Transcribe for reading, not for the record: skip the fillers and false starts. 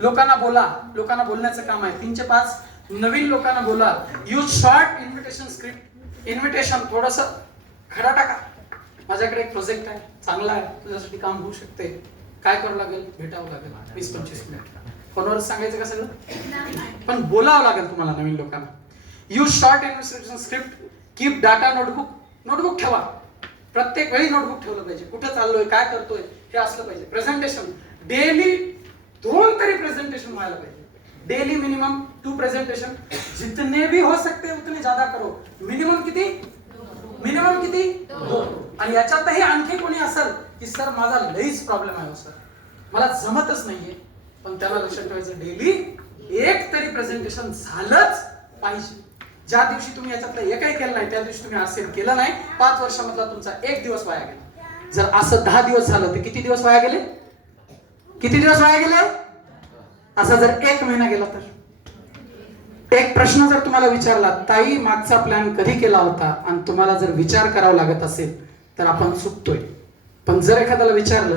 लोकांना बोला, लोकांना बोलण्याचं काम आहे. 3 ते 5 नवीन लोकांना बोला. Use short invitation script. Invitation थोडस खडा टाका. माझ्याकडे एक प्रोजेक्ट आहे, चांगला आहे, तुझ्यासाठी काम होऊ शकते, काय करावं लागेल, भेटावं लागेल 20-25 मिनिट. फोनवर सांगायचं का सगळं, पण बोलावं लागेल तुम्हाला नवीन लोकांना. Use short invitation script. Keep data notebook. Notebook ठेवा, प्रत्येक वेळी नोटबुक ठेवलं पाहिजे. कुठं चाललोय, काय करतोय हे असलं पाहिजे. प्रेझेंटेशन डेली 2 तरी प्रेझेंटेशन व्हायला पाहिजे. Daily minimum 2 presentation. जितने भी हो सकते उतने ज्यादा करो. मिनिमम किती? मिनिमम किती? 2. आणि याच्यातही आणखी कोणी असेल की सर माझा लईच प्रॉब्लेम आहे सर, मला जमतच नाहीये, पण त्याला लक्षात ठेवायचं डेली 1 तरी प्रेझेंटेशन झालंच पाहिजे. ज्या दिवशी तुम्ही याच्यातलं एकही केलं नाही त्या दिवशी तुम्ही असेल केलं नाही, 5 वर्षामधला तुमचा 1 दिवस वाया गेला. जर असं 10 दिवस झालं तर किती दिवस वाया गेले? किती दिवस वाया गेले? असा जर 1 महिना गेला तर. एक प्रश्न जर तुम्हाला विचारला, ताई मागचा प्लॅन कधी केला होता, आणि तुम्हाला जर विचार करावा लागत असेल तर आपण चुकतोय. पण जर एखाद्याला विचारलं